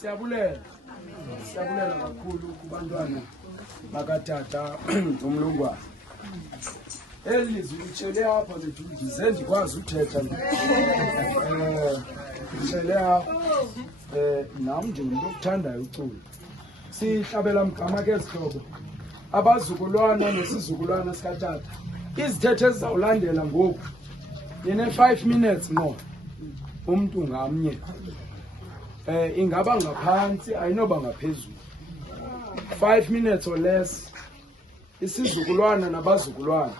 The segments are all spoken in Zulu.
Siyabulela kakhulu kubantwana bakatata uMlungwana. Elizwi litshele apha lethu ndize ndikwazi uthetha litshele apha nam ndingumuntu okuthandayo ucula. Sihlabela mgama ke zihlobo abazukulwana nesizukulwana sikatata. Izithethe ezizawulandela ngoku nine 5 minutes more umuntu ngamnye. Ingaba ngaphansi ayinoba ngaphezulu 5 minutes or less. Isizukulwana nabazukulwana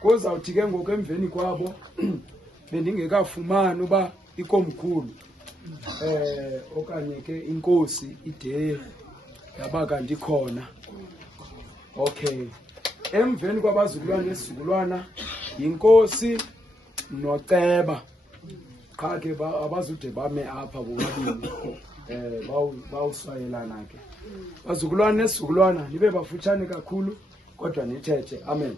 kozawuthi ke ngoku emveni kwabo bendingekafumani uba ikomkhulu okanye ke inkosi ide yaba kanti khona. Okay, emveni kwabazukulwana nesizukulwana inkosi noceba. Cha ke abazude bame apha bobabili bawuswayelana ke. Bazukulwana nesizukulwana nibe bafutshane kakhulu kodwa nithethe. Amen.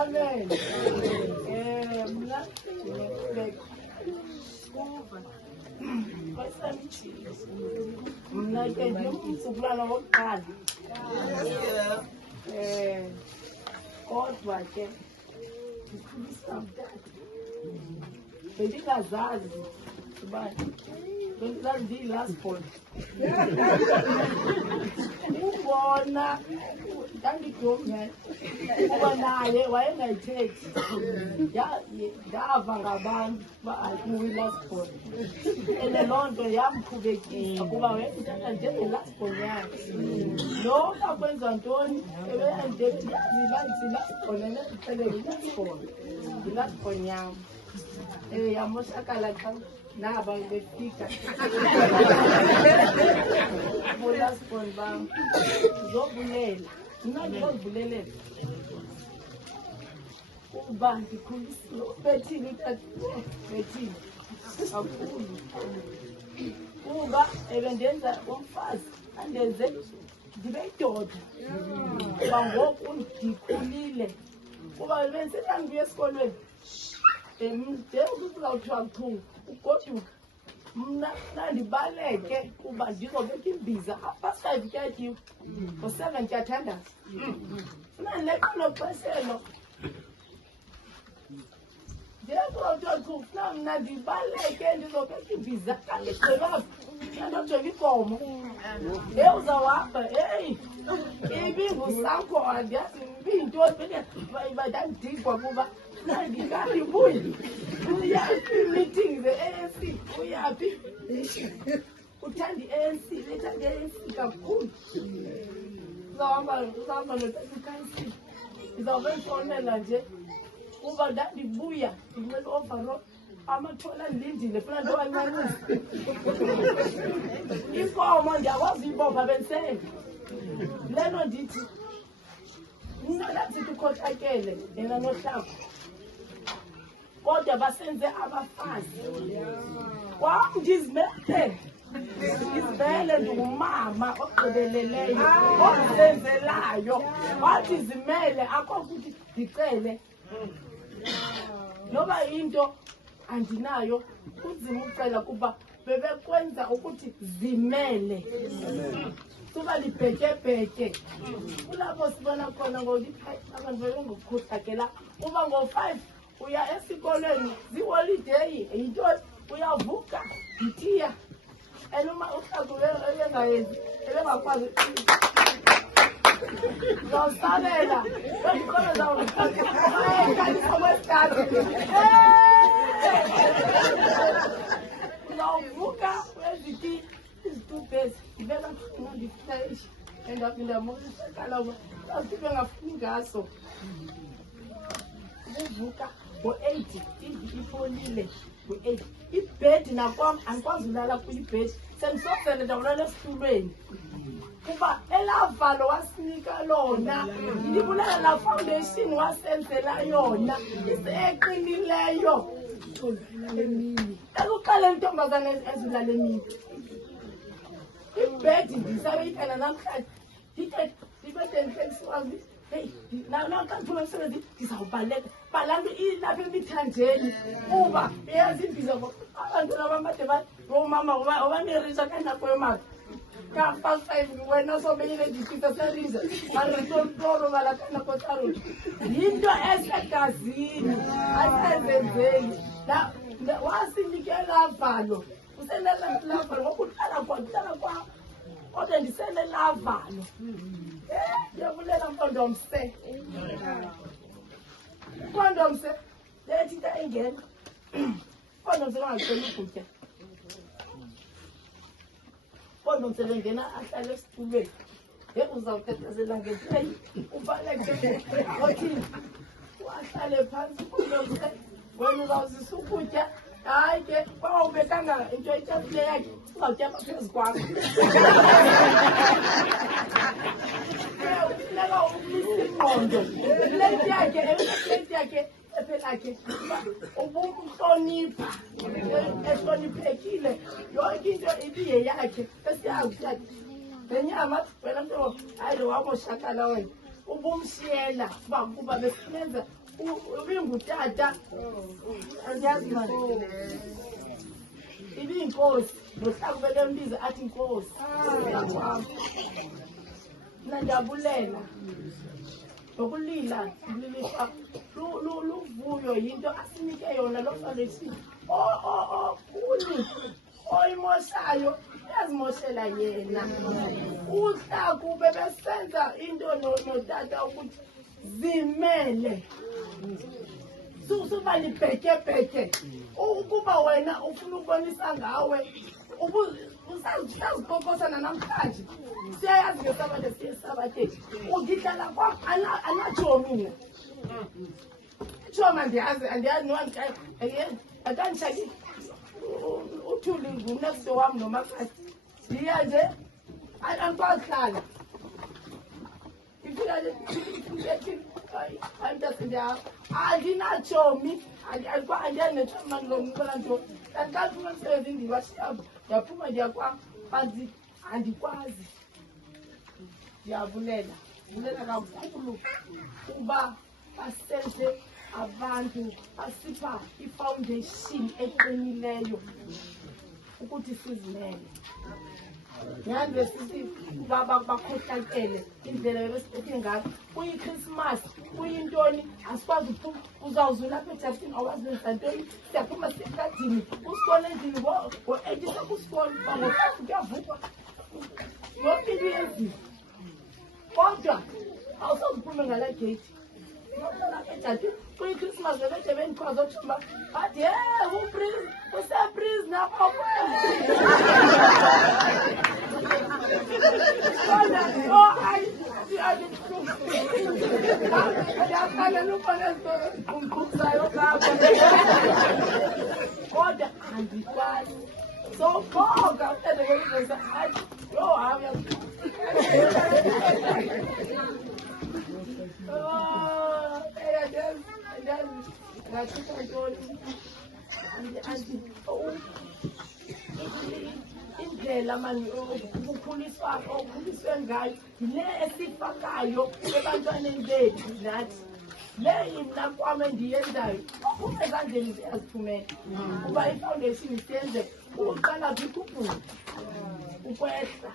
Amen. Mna ke ndimzukulwana wokuqala. Kodwa ke ndikhulisa mntana. Bendingazazi uba bendizazi ndiyi-last born. Ubona ndandijonge kuba naye wayengayithethi. Ndava ngabantu uba akuyi-last born. And loo nto yamkhubekisa kuba wayengithatha njenge-last born yakhe. Noba kwenza ntoni yi-last born and ndixelele yi-last born yam. Yamoshakala xa naba befika. Last born bam. Ndizobulela. mna ndinozivulelela kuba ndikhulisiwe bethini utata bethini kakhulu kuba ebendenza umfazi andenze ndibe yindoda kuba ngoku ndikhulile kuba bendisetandibuya esikolweni uzawuthiwa buthungu ugoduka mna nandibaleke kuba ndizobeka imbiza apha 5 kyatyiwe ngo-7 kyathandaza funa ndileqelo xeshelo ndiyezothiwa mna ndibaleke ndizobeka imbiza kandigqibaphi nandojonga ikomo uzawuhamba heyi ibingusakho andiyazi ibiyintoni bandandigwa kuba ndingandibuyi uyaphi meeting ze-ANC uyaphi uthanda i-ANC bethanda i-ANC kakhulu uzawuhamba notatikayisi ndizawube ndifowunela nje kuba ndandibuya ndinxele overall amathola ndilindile funa ndowancancisa inkomo ndiyakwazi uyibopha bendisenga leno ndithi nalazithi ukhohlakele yena nohlanga kodwa basenze abafazi kwam ndizimele ndingumama ogqibeleleyo ozenzelayo wathi zimele akho futhi ndicele noba into andinayo kunzima ucela kuba bebekwenza ukuthi zimele suba libhetyebhetye kulapho sibona khona abantu bebengokukhohlakela kuba ngo-5 uya esikolweni ziholideyi yintoni uyavuka yitiya and uma uhlaku ebengayenzi ebengakwazi uzawusalela ezikolo zawukhaliswa kwesithathu uzawuvuka weziti izitubhezi ibeka ndifresh and aphindamosekalauma asithi bengafuni ngaso uvuka ngo-8 ifolile ngo-8 ibhedi nakwam andikwazi ulala kwibhedi sendisofele ndawulala esitulweni kuba elavalo wasinika lona ndibulala la foundation wasenzela yona eqinileyo ekuqala intombazane ezulala emini ibhedi ndisabeyiphela namhlanje ndibetendifeisiwazi heyi nakandiphuma emsebenzi ndizawubaleka balanto ilapha emithanjeni kuba eyazi imbiza abantwana bamade bomama obanerisha kandakwemali ka-5 wena sobeyile ndifisa seriza maritontoro balakana kotaroti yinto esegazini asezenzeli wasinikela valo usenelavalo ngokuhlala kwam kodwa ndisenelavalo ndiyabulela mpondomse lethi into engena mpondomse bangacela ukutya mpondomse bengena ahlale esitulweni uzawutetezela ngepeyi ubaleke othini ahlale phantsi mpondomse wena uzawuzisa ukutya hayi ke kwawubekanga into etafile yakhe uzawutya apha phezu kwakho ufuneka umisa ingqondo plate yakhe ephelakhe ubumhlonipha ehloniphekile yonke into ibiyeyakhe esiyazi yakhe lenyama wena mntu hayi lo wamoshakala wena ubumshiyela kuba besimenza ubingutata andiyazi mani ibiyinkosi nohlaku belembiza athi inkosi kwam mna ndiyabulela nokulila ndililisha luvuyo yinto asinike yona lo foundation kuli oyimoshayo yazimoshela yena uhlaku bebesenza into notata ukuthi zimele suba libhetyebhetye ukuba wena ufuna ukubonisa ngawe usazikokosana namhlanje siyayazi ngesabathe siyesabatheni ugihlala kwam anatshomi mna itshoma ndiyazi akandishaki uthuli ngumnekso wam nomakasi ndiya nje andikwazi hlala andinatshomi andiyanetshomi ndibona ntoni kanti xa ndiphuma emsebenzini ndibashiyabo ndiyaphuma ndiyakwa kanti andikwazi. Ndiyabulela kakhulu kuba basenze abantu basipha ifoundation eqinileyo ukuthi sizimele. Nyani besithi bakhohlakele indlela ebesiphethe ngayo. KuyiChristmas, kuyintoni, asikwazi uphuma, uzawuze ulapha ejardini awazenza ntoni, siyaphuma siekadini, usikole endlini ngo-8 kusikole, ngo-5 kuyavukwa. Yonke into yenziwa. Kodwa awusaziphume ngala gate. Lapha ejardini, kuyiChristmas bebede bendikhwaza othumba, bathi usebrize napha kodwa andikwazi. So konga utendekelisa athi yo hayi indlela manje okukhuliswe ngayo yile esifakayo ebantwaneni bethu nathi. Le mna kwami endiyenzayo uphume ezandleni ziyaziphumela kuba ifoundation isiyenze uqala kwikhuphula ukwehla.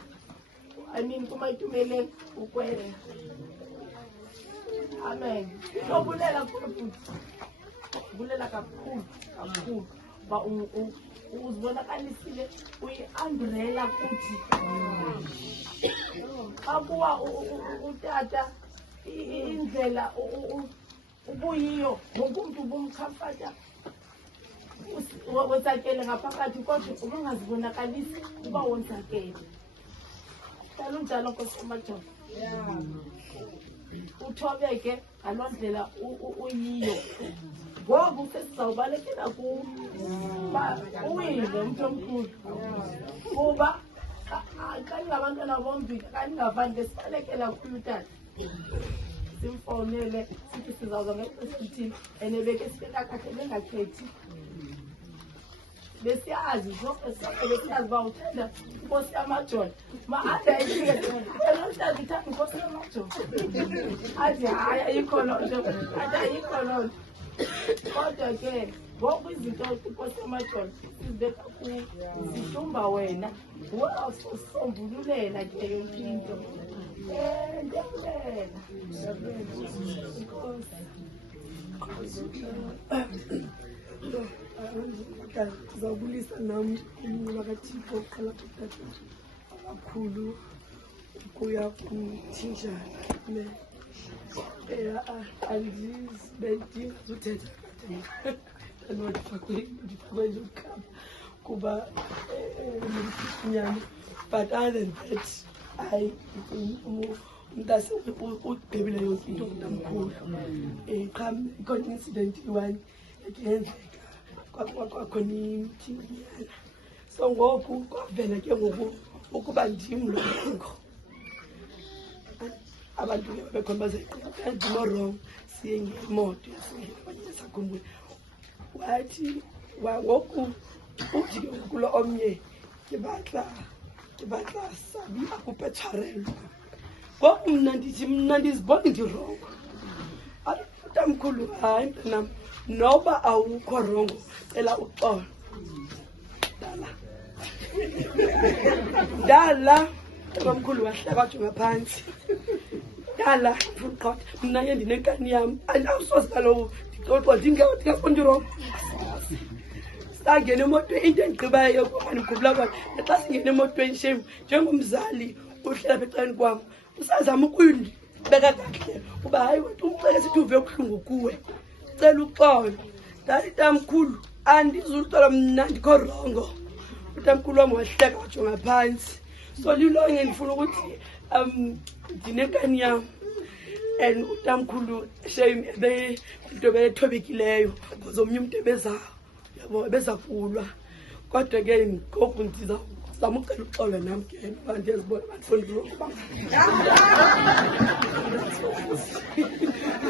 I mean kumayitumeleni ukwehla. Amen. Ngizobulela kakhulu futhi. Bulela kakhulu ba uzibonakalisile uyi-umbrella futhi. Akuwa utata indlela ubuyiyo wonke umuntu ubumchamfata wonzakele ngaphakathi kodwa ubungazibonakalisi uba wonzakele. Dala unjalo Nkosi uMajola. Uthobeke ngaloo ndlela uyiyo. Ngoku sesizawubalekela kuba uwile umuntu omkhulu kuba xa ningabantwana bombili xa ningavani besibalekela kakhulu tata. Simfonele sithi sizawuza ngexesha elithile and beke sibekakakhe bengakhethi. Besiyazi besiyazi uba uthanda Nkosi yamaJola ma-ade ayifike enomhlanje ithanda Nkosi yamaJola athi hayi ayikho loo nto athi ayikho loo nto. Kodwa ke ngoku izinto Nkosi yamaJola sizibeka zihlumba wena nguwe awusombululela ke yonke into. Ndiyabulela. Sizawubulisa nami umnqula kaThixo oqala kutata kakhulu kuya kuthinjana andizibedinga zuthetha ndifakwe nje ukhaba kuba nyama. But other than that hayi umntase ugqibile yonke into mntamkhulu. Qha ikhona incident one yenzeka kwakhona imithingiyana. So ngoku kwavela ke ngoku ukuba ndim lo mngo abantu ke bekhona bazeqinga no wrong siye ngemoto yasakhumbula wathi ngoku ujike kulo omnye ke batla sabi akuphe tshwarelo. Ngoku mna ndizibona ndirongo. Utamkhulu hayi mntanam noba awukho rongo cela uxolo. Dala utamkhulu wahlala wajonga phansi. Dala fuqot mna ke ndinenkani yam awusoze kaloku ndixoxa ndingafuni rongo. Sangena emotweni into endigqibayo kuba ndikhumbula bona naxa singena emotweni shem njengomzali uhlala ecaleni kwam usazama ukundibeka kakuhle uba hayi wethu umcele sithi uve ubuhlungu kuwe cela uxolo. Ndathi tamkhulu andizuxola mna ndikho rongo. Utamkhulu wam wahleka wajonga phansi. So lilonke ndifuna ukuthi ndinenkani yam and utamkhulu shame into bethobekileyo because omnye umuntu ebeza kulwa. Kodwa ke ngoku zama ucela uxolo nami ke abantu ezibona bafuna lokhu